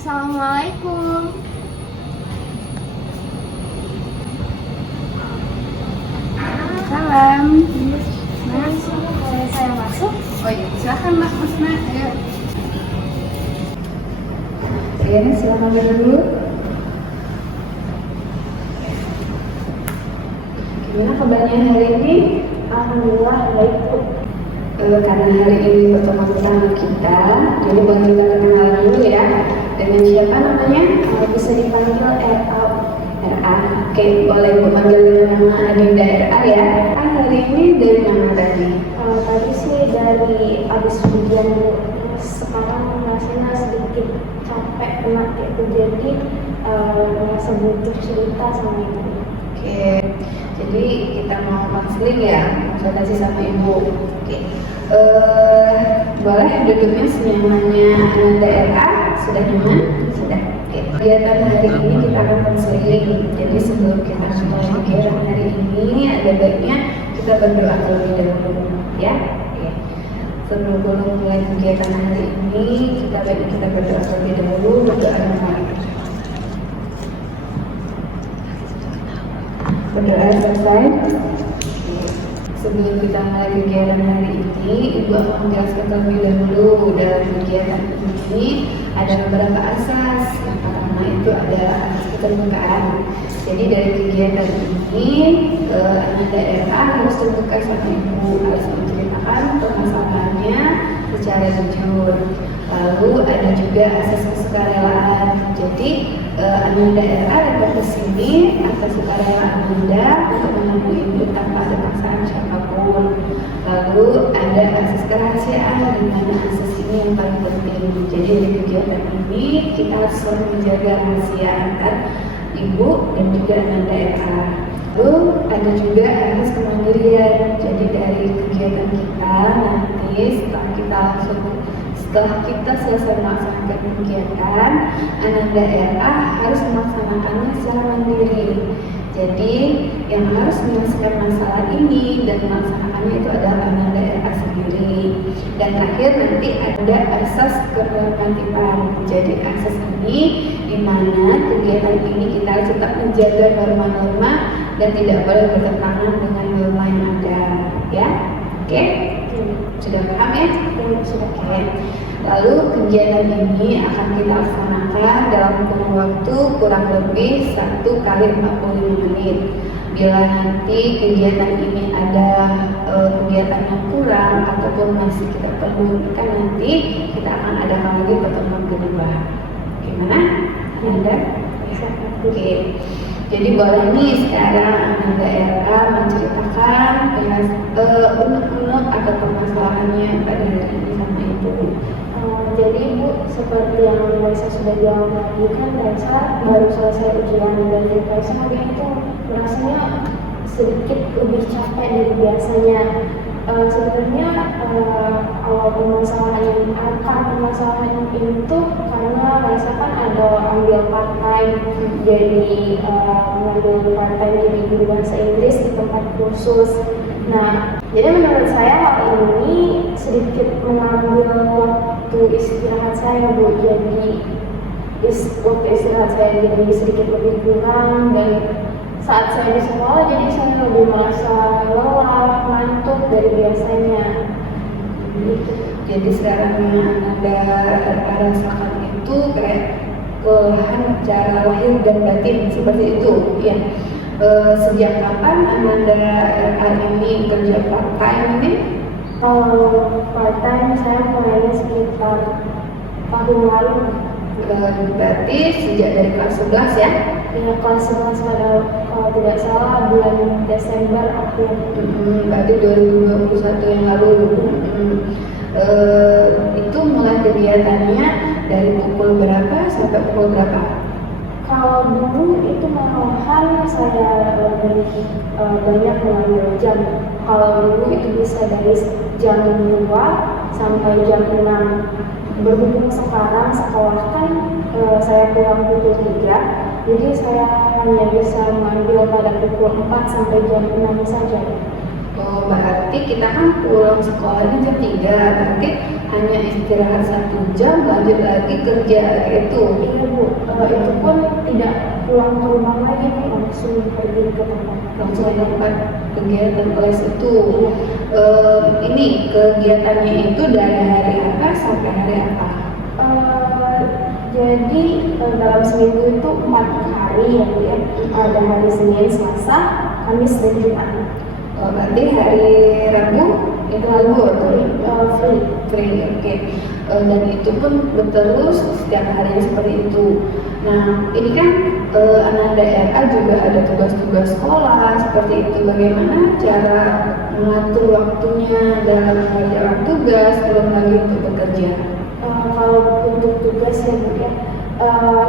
Assalamualaikum. Salam. Mas, boleh saya masuk? Oh iya, silakan Mbak Masna. Ayo. Ini silakan dulu. Gimana kabarnya hari ini? Alhamdulillah baik Bu. Karena hari ini pertemuan pertama kita, jadi boleh kita kenalan dulu ya. Dengan siapa namanya? Bisa dipanggil RA. RA. Oke, boleh Bu panggil dengan nama Adinda RA ya. Hari ini dari mana tadi? Tadi sih dari abis ujian Bu. Sekarang rasanya sedikit capek penat gitu, jadi merasa butuh cerita sama Ibu. Oke, jadi kita mau konseling ya, konsultasi sama Ibu. Oke, boleh duduknya senyamannya Ananda RA, sudah nyaman? Sudah. Oke, kegiatan hari ini kita akan konseling. Jadi sebelum kita mulai kegiatan hari ini, ada baiknya kita berdoa terlebih dahulu, ya. Oke. Sebelum mulai kegiatan hari ini, kita berdoa terlebih dahulu, berdoa yang baik. Berdoa selesai. Sebelum kita mulai kegiatan hari ini, Ibu akan menjelaskan terlebih dahulu dalam kegiatan ini ada beberapa asas. Yang pertama itu ada asas keterbukaan. Jadi dari kegiatan ini, Ananda RA harus terbuka sama Ibu, harus menceritakan permasalahannya secara jujur. Lalu ada juga asas kesukarelaan. Jadi Ananda RA datang ke sini atas sukarela Ananda untuk menemui Ibu tanpa ada paksaan siapapun. Lalu ada asas kerahasiaan, di mana asas ini yang paling penting. Jadi di kegiatan ini kita harus selalu menjaga rahasia antar Ibu dan juga Ananda RA. Lalu ada juga asas kemandirian. Jadi dari kegiatan kita nanti setelah kita selesai melaksanakan kegiatan, Ananda RA harus melaksanakannya secara mandiri. Jadi yang harus menyelesaikan masalah ini dan melaksanakannya itu adalah Ananda RA sendiri. Dan terakhir nanti ada asas ketertiban. Jadi asas ini di mana kegiatan ini kita harus tetap menjaga norma-norma dan tidak boleh bertentangan dengan norma yang ada. Ya, oke? Sudah paham ya? Sudah. Oke. Lalu kegiatan ini akan kita laksanakan dalam kurun waktu kurang lebih 1 kali 45 menit. Bila nanti kegiatan ini ada kegiatan yang kurang ataupun masih kita perlukan, nanti kita akan adakan lagi pertemuan kedua. Gimana? Ada? Ya. Oke. Jadi boleh nih sekarang Ananda RA menceritakan unut-unut atau permasalahannya pada hari ini sama Ibu. Jadi Bu, seperti yang Raisa sudah bilang tadi kan, Raisa baru selesai ujian dan Raisa hari itu rasanya sedikit lebih capek dari biasanya. Sebenarnya awal permasalahan ini tuh karena Raisa kan ada ambil part time, jadi mengambil part time jadi guru bahasa Inggris di tempat kursus. Nah, jadi menurut saya hal ini sedikit mengambil waktu istirahat saya Bu. Jadi waktu istirahat saya jadi sedikit lebih kurang, dan saat saya di sekolah jadi saya lebih merasa lelah, ngantuk dari biasanya. Jadi sekarang yang Ananda rasakan itu kayak kelelahan secara lahir dan batin seperti itu, ya. Sejak kapan Ananda ini kerja part time ini? Kalau part time saya mulainya sekitar tahun lalu. Berarti sejak dari kelas 11 ya? Ya, kelas 11 pada kalau tidak salah bulan Desember akhir. Berarti 2021 yang lalu. Itu mulai kegiatannya dari pukul berapa sampai pukul berapa? Kalau dulu itu malahan saya lebih banyak mengambil jam. Kalau dulu itu bisa dari jam 2 sampai jam 6. Berhubung sekarang sekolah kan saya pulang pukul 3, jadi saya hanya bisa mengambil pada pukul 4 sampai jam 6 saja. Oh, berarti berarti kita kan pulang sekolahnya jam 3, berarti hanya istirahat 1 jam, lanjut lagi kerja gitu. Iya Bu, itu pun tidak pulang ke rumah lagi nih, langsung pergi ke tempat Langsung kerja. tempat kegiatan les itu. Ini kegiatannya itu dari hari apa sampai hari apa? Jadi dalam seminggu itu 4 hari ya Bu ya. Ada hari Senin, Selasa, Kamis, dan Jumat. Berarti hari Rabu itu libur tuh. Free. Oke. Dan itu pun berterus setiap harinya seperti itu. Nah, ini kan Ananda RA juga ada tugas-tugas sekolah seperti itu. Bagaimana cara mengatur waktunya dalam mengerjakan tugas, belum lagi untuk bekerja? Kalau untuk tugas ya Bu ya,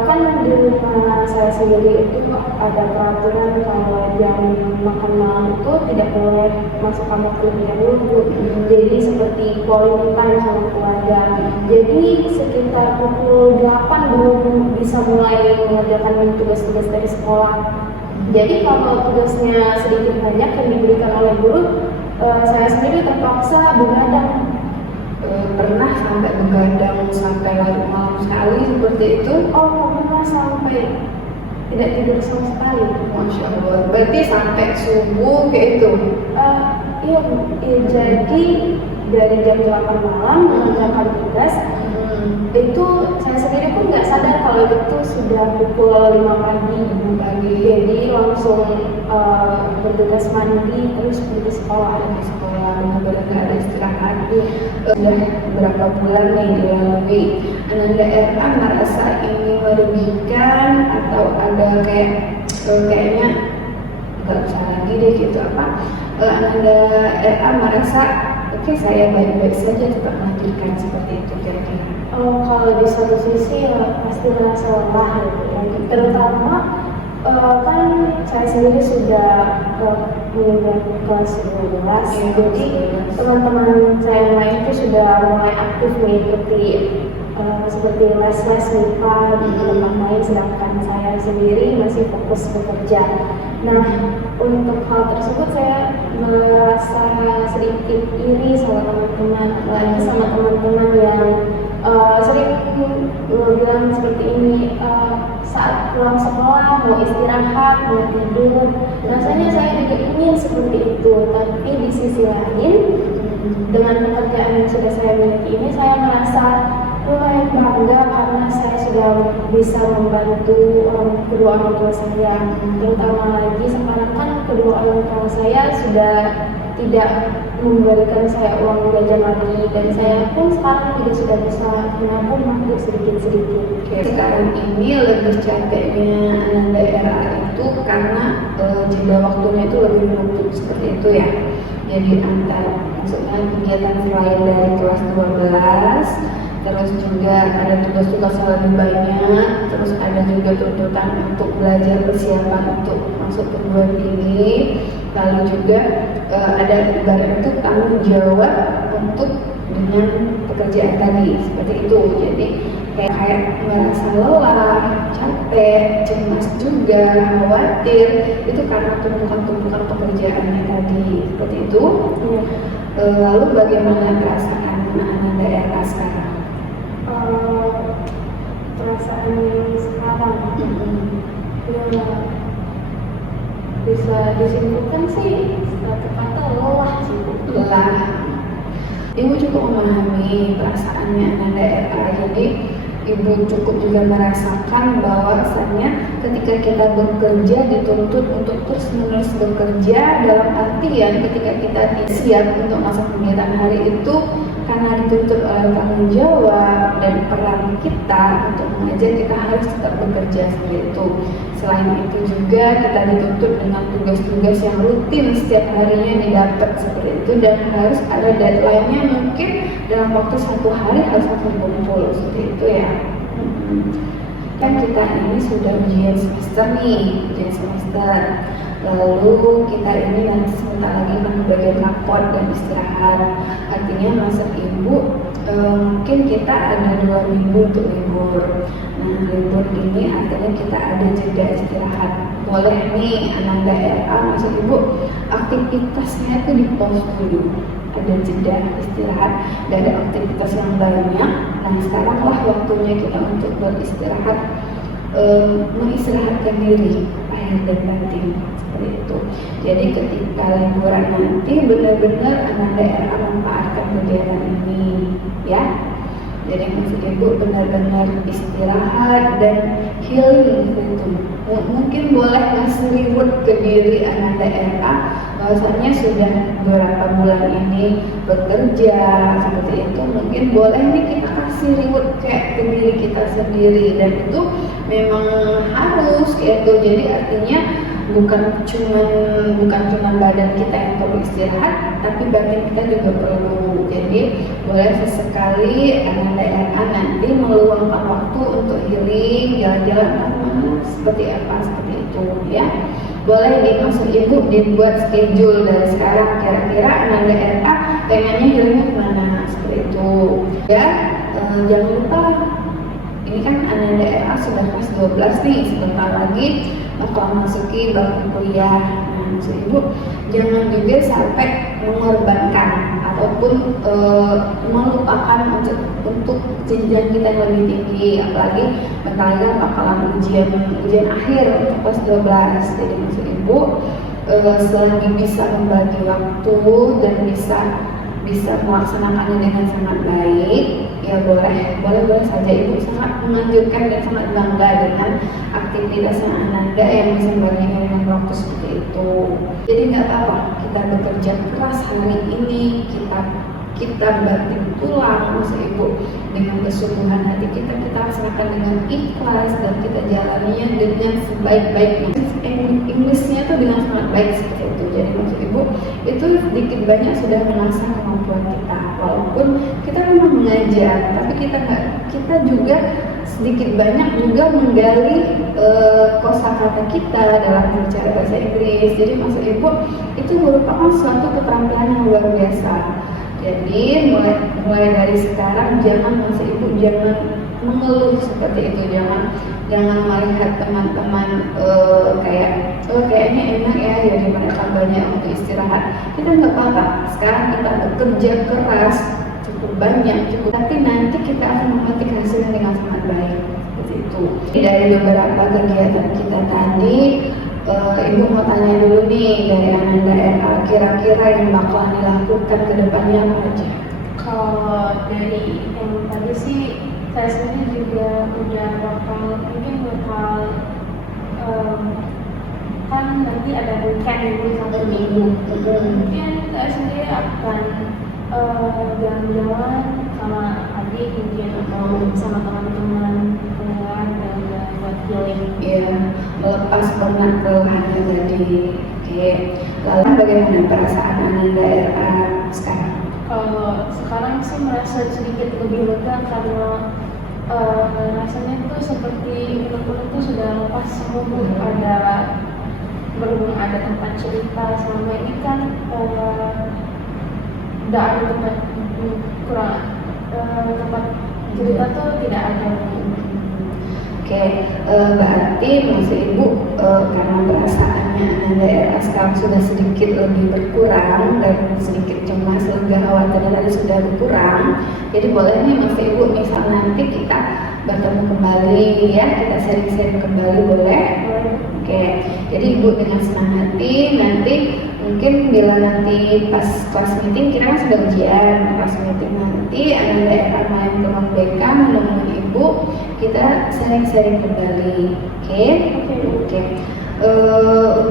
kan di rumah saya sendiri itu ada peraturan kalau jam makan malam itu tidak boleh masuk kamar terlebih dahulu Bu. Jadi seperti quality time sama keluarga. Jadi sekitar pukul 8 belum bisa mulai mengerjakan tugas-tugas dari sekolah. Jadi kalau tugasnya sedikit banyak yang diberikan oleh guru, saya sendiri terpaksa begadang. Pernah sampai begadang sampai larut malam sekali seperti itu? Oh, pernah sampai tidak tidur sama sekali. Masya Allah, berarti sampai subuh kayak itu? Iya Bu, jadi dari jam 8 malam mengerjakan tugas, itu saya sendiri pun nggak sadar kalau itu sudah pukul 5 pagi. Jadi langsung bertugas mandi terus pergi sekolah. Benar-benar nggak ada istirahat. Sudah berapa bulan nih dilalui, Ananda RA merasa ini merugikan atau ada kayaknya nggak usah lagi deh gitu apa? Ananda RA merasa oke, saya baik-baik saja tetap melanjutkan seperti itu kira-kira. Kalau di satu sisi ya pasti merasa lelah ya, terutama kan saya sendiri sudah menginjak kelas 12, jadi teman-teman saya yang lain itu sudah mulai aktif mengikuti seperti les-les MIPA di tempat lain, sedangkan saya sendiri masih fokus bekerja. Nah, untuk hal tersebut saya merasa sedikit iri sama teman-teman, apalagi sama teman-teman yang sering bilang seperti ini, saat pulang sekolah mau istirahat, mau tidur. Rasanya saya juga ingin seperti itu, tapi di sisi lain dengan pekerjaan yang sudah saya miliki ini, saya merasa lumayan bangga karena saya sudah bisa membantu kedua orang tua saya. Terutama lagi sekarang kan kedua orang tua saya sudah tidak memberikan saya uang jajan lagi, dan saya pun sekarang juga sudah bisa menabung untuk sedikit-sedikit. Sekarang ini lebih capeknya Ananda RA itu karena jeda waktunya itu lebih menumpuk seperti itu ya. Jadi maksudnya kegiatan selain dari kelas 12, terus juga ada tugas-tugas yang lebih banyak, terus ada juga tuntutan untuk belajar persiapan untuk masuk perguruan tinggi, lalu juga ada ibarat itu tanggung jawab untuk dengan pekerjaan tadi seperti itu. Jadi kayak merasa lelah, capek, cemas juga, khawatir, itu karena tumpukan-tumpukan pekerjaannya tadi seperti itu. Lalu bagaimana perasaan Ananda RA sekarang? Perasaan sekarang ya bisa disimpulkan sih satu kata lelah sih. Lelah. Ibu cukup memahami perasaannya Ananda RA. Jadi Ibu cukup juga merasakan bahwasannya ketika kita bekerja dituntut untuk terus-menerus bekerja, dalam artian ketika kita siap untuk masa kegiatan hari itu karena dituntut oleh tanggung jawab dan peran kita untuk mengajar, kita harus tetap bekerja seperti itu. Selain itu juga kita dituntut dengan tugas-tugas yang rutin setiap harinya didapat seperti itu, dan harus ada deadline-nya, mungkin dalam waktu 1 hari harus kumpul seperti itu ya. Kan kita ini sudah ujian semester nih, lalu kita ini nanti sebentar lagi akan bagian rapor dan istirahat. Artinya masa Ibu mungkin mungkin kita ada 2 minggu untuk libur. Nah, libur ini artinya kita ada jeda istirahat. Boleh nih Ananda RA, maksud ibu aktivitasnya itu di pause dulu, ada jeda istirahat, dan ada aktivitas yang banyak. Nah, sekaranglah waktunya kita untuk beristirahat, mengistirahatkan diri, lahir dan batin, seperti itu. Jadi ketika liburan nanti benar-benar Ananda RA manfaatkan kegiatan ini, ya. Jadi maksud ibu benar-benar istirahat dan healing gitu. Mungkin boleh ngasih reward ke diri Ananda RA, bahwasanya sudah beberapa bulan ini bekerja seperti itu. Mungkin boleh nih kita kasih reward kayak ke diri kita sendiri, dan itu memang harus gitu. Jadi artinya bukan cuma badan kita yang perlu istirahat, tapi batin kita juga perlu. Jadi boleh sesekali Ananda RA nanti meluangkan waktu untuk healing, jalan-jalan seperti apa, seperti itu ya. Boleh dimaksud ibu dibuat schedule dari sekarang, kira-kira Ananda RA pengennya healingnya kemana, seperti itu ya. Jangan lupa ini kan Ananda RA sudah kelas 12 nih, sebentar lagi bakal masuki bangku kuliah. Nah, maksud ibu jangan juga sampai mengorbankan ataupun melupakan untuk jenjang kita yang lebih tinggi, apalagi bentar lagi bakalan ujian akhir untuk kelas 12. Jadi maksud ibu selagi bisa membagi waktu dan bisa melaksanakannya dengan sangat baik, ya boleh saja ibu sangat menganjurkan dan sangat bangga dengan aktivitas yang Ananda yang bisa membaginya dengan waktu seperti itu. Jadi nggak apa-apa kita bekerja keras hari ini, kita banting tulang, maksud ibu dengan kesungguhan hati kita laksanakan dengan ikhlas, dan kita jalaninya dengan sebaik-baiknya. Englishnya tuh dengan sangat baik seperti itu. Jadi maksud ibu itu sedikit banyak sudah mengasah kemampuan kita. Walaupun kita memang mengajar, tapi kita juga sedikit banyak juga menggali kosakata kita dalam berbicara bahasa Inggris. Jadi maksud ibu itu merupakan suatu keterampilan yang luar biasa. Jadi mulai dari sekarang jangan mengeluh seperti itu, jangan melihat teman-teman kayaknya enak ya, jadi mereka banyak untuk istirahat. Kita nggak apa-apa. Sekarang kita bekerja keras cukup banyak, tapi nanti kita akan memetik hasilnya dengan sangat baik. Seperti itu. Dari beberapa kegiatan kita tadi, ibu mau tanya dulu nih dari Ananda RA, kira-kira yang bakal dilakukan ke depannya apa aja? Kalau dari yang tadi sih saya sendiri juga udah mungkin bakal kan nanti ada weekend dulu 1 minggu. Mungkin saya sendiri akan jalan-jalan sama adik mungkin, atau sama teman-teman keluar dan buat healing. Ya, melepas penat kelelahan tadi. Oke. Lalu bagaimana perasaan Ananda RA sekarang? Kalau sekarang sih merasa sedikit lebih lega, karena rasanya itu seperti unek-unek itu sudah lepas semua. Berhubung ada tempat cerita. Selama ini kan udah ada tempat cerita tuh tidak ada. Oke, berarti maksud ibu karena perasaannya Ananda RA sekarang sudah sedikit lebih berkurang dan sedikit cemas, lega, khawatirnya tadi sudah berkurang. Jadi boleh nih maksud ibu misal nanti kita bertemu kembali ya, kita sharing-sharing kembali, boleh? Oke, jadi ibu dengan senang hati nanti mungkin bila nanti pas kelas meeting, kita kan sudah ujian, pas meeting nanti Ananda RA main ke ruang BK menemui ibu, kita sharing-sharing kembali. Oke.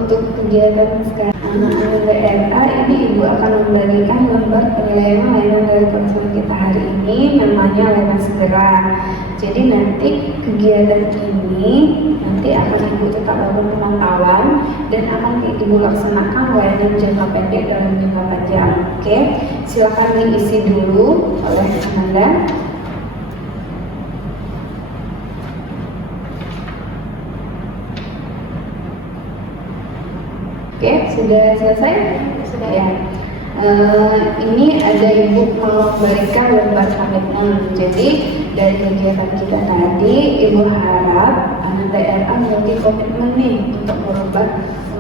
Untuk kegiatan sekarang Ananda RA ini ibu akan membagikan lembar penilaian layanan dari konselor kita hari ini, namanya layanan segera. Jadi nanti kegiatan ini nanti akan ibu tetap lakukan pemantauan dan akan ibu laksanakan layanan jangka pendek dalam jangka panjang. Oke, silakan diisi dulu oleh Ananda. Oke, sudah selesai? Sudah. Ya. Ini ada ibu mau mengembalikan lembar komitmen. Jadi dari kegiatan kita tadi, Ibu harap anak TRA memiliki komitmen nih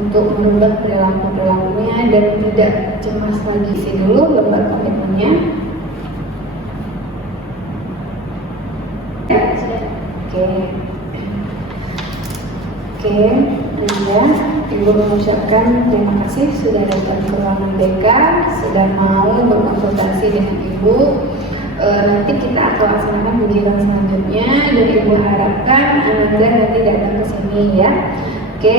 untuk merubah perilakunya dan tidak cemas lagi. Isi dulu lembar komitmennya. Oke, Nanda, Ibu mengucapkan terima kasih sudah datang ke ruangan BK, sudah mau berkonsultasi dengan Ibu. Nanti kita akan laksanakan kegiatan selanjutnya dan Ibu harapkan Nanda nanti datang ke sini ya. Oke,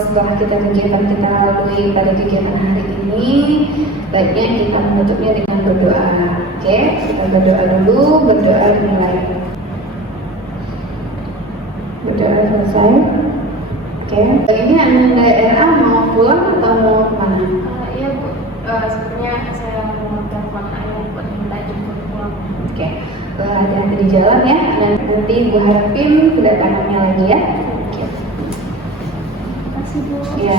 setelah kegiatan kita lalui pada kegiatan hari ini, baiknya kita menutupnya dengan berdoa. Oke, kita berdoa dulu, berdoa dimulai. Berdoa selesai. Oke, ini Ananda RA mau pulang atau mau kemana? Iya Bu, sebenarnya saya mau telepon ayah buat minta jemput pulang. Oke, hati-hati di jalan ya. Dan nanti Bu harapin kedatangannya lagi ya. Oke. Terima kasih Bu. Ya.